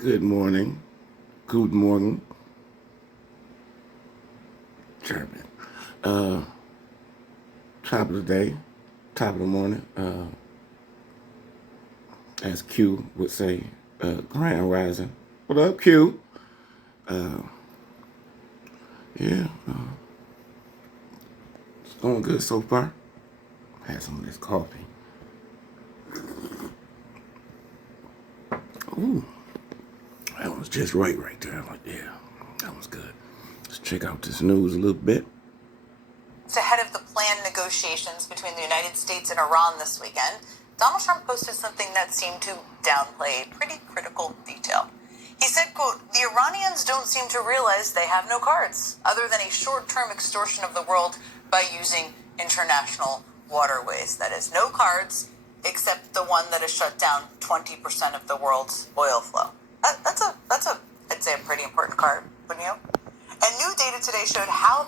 Good morning. Good morning. German. Uh, Top of the day, top of the morning. As Q would say, Grand Rising. What up, Q? Uh, yeah, it's going good so far. Had some of this coffee. Ooh, that was just right there. I'm like, yeah, that was good. Let's check out this news a little bit. Ahead of the planned negotiations between the United States and Iran this weekend, Donald Trump posted something that seemed to downplay a pretty critical detail. He said, quote, "The Iranians don't seem to realize they have no cards other than a short-term extortion of the world by using international waterways. That is, no cards except the one that has shut down 20% of the world's oil flow." That's I'd say a pretty important card, wouldn't you? And new data today showed how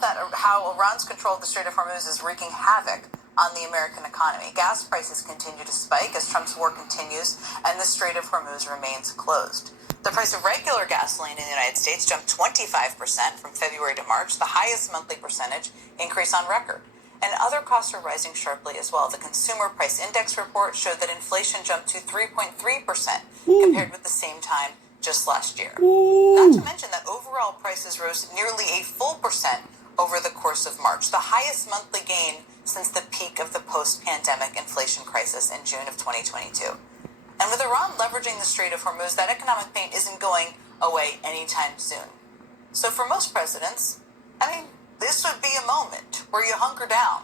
Iran's control of the Strait of Hormuz is wreaking havoc on the American economy. Gas prices continue to spike as Trump's war continues and the Strait of Hormuz remains closed. The price of regular gasoline in the United States jumped 25% from February to March, the highest monthly percentage increase on record. And other costs are rising sharply as well. The Consumer Price Index report showed that inflation jumped to 3.3% compared with the same time just last year. Not to mention that overall prices rose nearly a full percent over the course of March, the highest monthly gain since the peak of the post-pandemic inflation crisis in June of 2022. And with Iran leveraging the Strait of Hormuz, that economic pain isn't going away anytime soon. So for most presidents, this would be a moment where you hunker down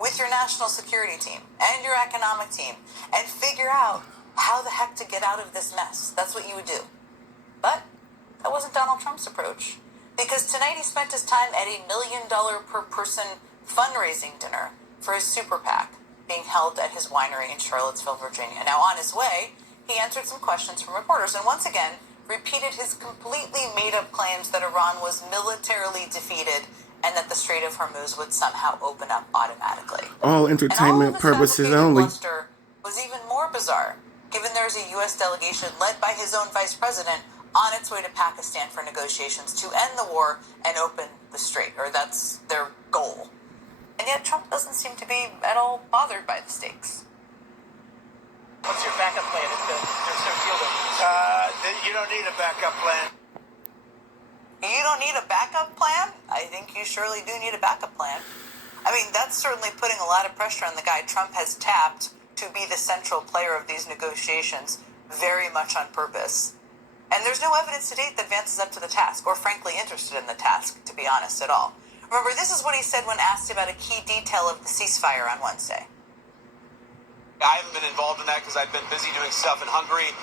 with your national security team and your economic team and figure out how the heck to get out of this mess. That's what you would do. But that wasn't Donald Trump's approach, because tonight he spent his time at $1 million per person fundraising dinner for his super PAC being held at his winery in Charlottesville, Virginia. Now, on his way, he answered some questions from reporters and once again repeated his completely made-up claims that Iran was militarily defeated and that the Strait of Hormuz would somehow open up automatically. All entertainment purposes only. Bluster was even more bizarre, given there's a U.S. delegation led by his own vice president on its way to Pakistan for negotiations to end the war and open the strait, or that's their goal. And yet Trump doesn't seem to be at all bothered by the stakes. What's your backup plan if there's no deal with You don't need a backup plan. You don't need a backup plan? I think you surely do need a backup plan. That's certainly putting a lot of pressure on the guy Trump has tapped to be the central player of these negotiations, very much on purpose. And there's no evidence to date that Vance is up to the task, or frankly interested in the task, to be honest at all. Remember, this is what he said when asked about a key detail of the ceasefire on Wednesday. I haven't been involved in that because I've been busy doing stuff in Hungary.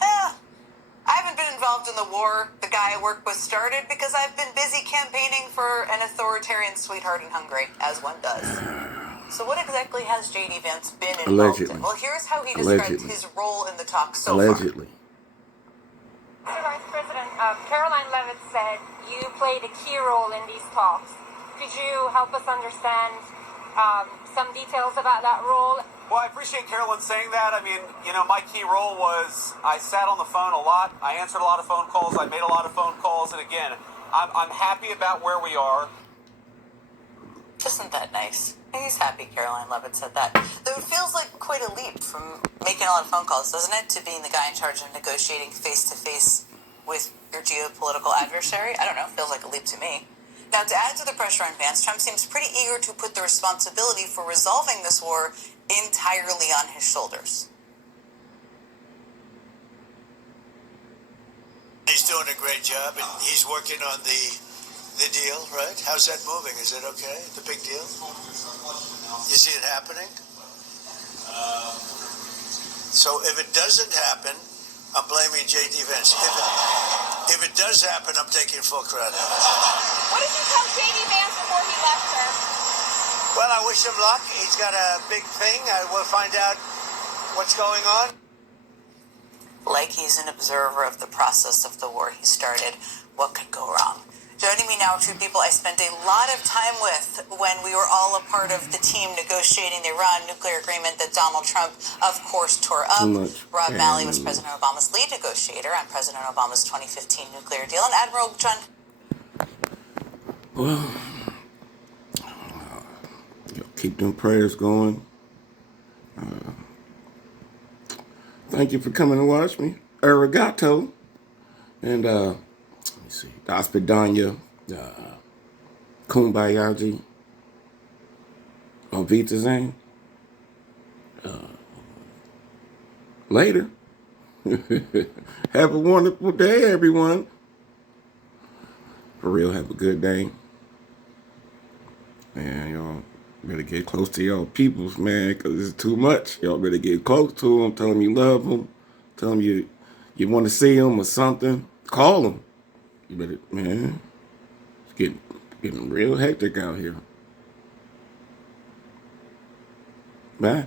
I haven't been involved in the war the guy I work with started because I've been busy campaigning for an authoritarian sweetheart in Hungary, as one does. So what exactly has J.D. Vance been involved in? Well, here's how he described his role in the talks so far. Mr. Vice President, Caroline Leavitt said you played a key role in these talks. Could you help us understand some details about that role? Well, I appreciate Carolyn saying that. My key role was I sat on the phone a lot. I answered a lot of phone calls. I made a lot of phone calls. And again, I'm happy about where we are. Isn't that nice? He's happy Caroline Leavitt said that. Though it feels like quite a leap from making a lot of phone calls, doesn't it, to being the guy in charge of negotiating face-to-face with your geopolitical adversary? I don't know, feels like a leap to me. Now, to add to the pressure on Vance, Trump seems pretty eager to put the responsibility for resolving this war entirely on his shoulders. He's doing a great job, and he's working on the deal, right? How's that moving? Is it okay? The big deal? You see it happening? So if it doesn't happen, I'm blaming J.D. Vance. If it does happen, I'm taking full credit. What did you tell J.D. Vance before he left, sir? Well, I wish him luck. He's got a big thing. We'll find out what's going on. Like he's an observer of the process of the war he started. What could go wrong? Joining me now are two people I spent a lot of time with when we were all a part of the team negotiating the Iran nuclear agreement that Donald Trump, of course, tore up. Rob Malley was President Obama's lead negotiator on President Obama's 2015 nuclear deal, and Admiral John. Well, keep them prayers going. Thank you for coming to watch me. Arigato. And, let me see. Aspidanya. Kumbayaji. On Vitazane. Later. Have a wonderful day, everyone. For real, have a good day. Man, y'all better get close to y'all peoples, man, because it's too much. Y'all better get close to them. Tell them you love them. Tell them you want to see them or something. Call them. You better, man. It's getting real hectic out here. Bye.